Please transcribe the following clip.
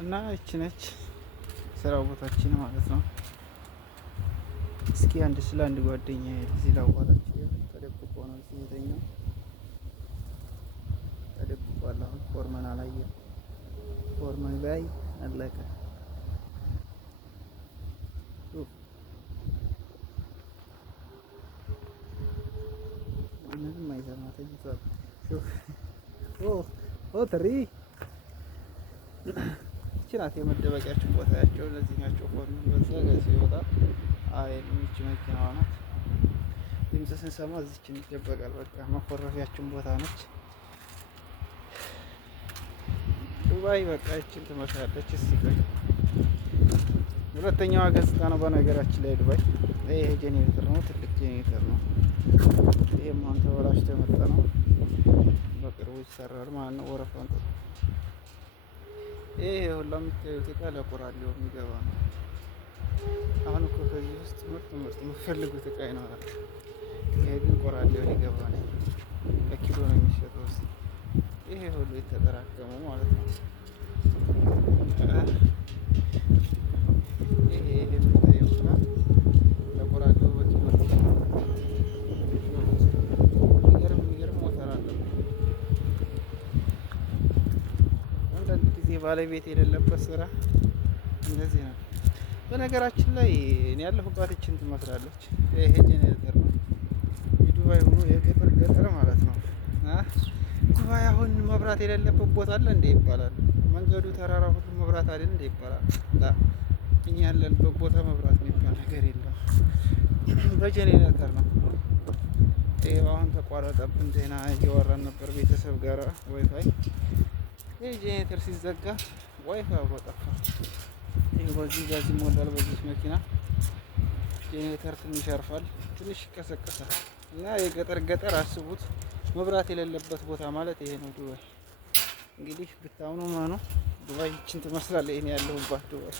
እና ይቺ ነች ስራው ቦታችን ማለት ነው። እስኪ ስለ አንድ ጓደኛ እዚህ ላዋራችሁ። ተደብቆ ነው እዚህ የተኛው፣ ተደብቋል። አሁን ፎርመን አላየም። ፎርመን ባይ አለቀ። ምንም አይሰማ ተኝቷል። ትሪ ይቺ ናት የመደበቂያችን ቦታያቸው። እነዚህ ናቸው ፎርመን። በዛ ጋር ሲወጣ ይቺ መኪናዋ ናት። ድምፅ ስንሰማ እዚችን ይደበቃል። በቃ መኮረፊያችን ቦታ ነች ዱባይ። በቃ ይችን ትመስላለች። እስኪ ቆይ ሁለተኛዋ ገጽታ ነው በነገራችን ላይ ዱባይ። ይሄ ጄኔሬተር ነው፣ ትልቅ ጄኔሬተር ነው። ይሄም አሁን ተበላሽቶ የመጣ ነው። በቅርቡ ይሰራል ማለት ነው። ወረፋን ይሄ ሁላ የምታዩት እቃ ለቆራሌው የሚገባ ነው። አሁን እኮ ከዚህ ውስጥ ምርጥ የምትፈልጉት እቃ ይኖራል። ይሄ ግን ቆራሌው ሊገባ ነው። በኪሎ ነው የሚሸጠው። ይሄ ሁሉ የተጠራቀመው ማለት ነው። ይሄ የምታየው እቃ ለቆራሌው በኪሎ የሚገርም ሞተር አለው። አንዳንድ ጊዜ ባለቤት የሌለበት ስራ እንደዚህ ነው። በነገራችን ላይ እኔ ያለሁባት ይችን ትመስላለች። ይሄ ጄኔሬተር ነው። የዱባይ ሆኖ የገጠር ማለት ነው። ዱባይ አሁን መብራት የሌለበት ቦታ አለ እንዴ ይባላል። መንገዱ ተራራ ሁሉ መብራት አይደል እንዴ ይባላል። እኛ ያለንበት ቦታ መብራት የሚባል ነገር የለም። በጄኔሬተር ነው። ይሄ አሁን ተቋረጠብን። ዜና እያወራን ነበር ቤተሰብ ጋር ዋይፋይ። ይሄ ጄኔሬተር ሲዘጋ ዋይፋይ ጠፋ። ይሄ በዚህ ጋዝ ይሞላል። በዚህ መኪና ጄኔሬተር ትንሽ ያርፋል፣ ትንሽ ይቀሰቀሳል። እና የገጠር አስቡት፣ መብራት የሌለበት ቦታ ማለት ይሄ ነው ዱባይ። እንግዲህ ብታምኑ ማኑ ዱባይ ይችን ትመስላለች። እኔ ያለሁባት ዱባይ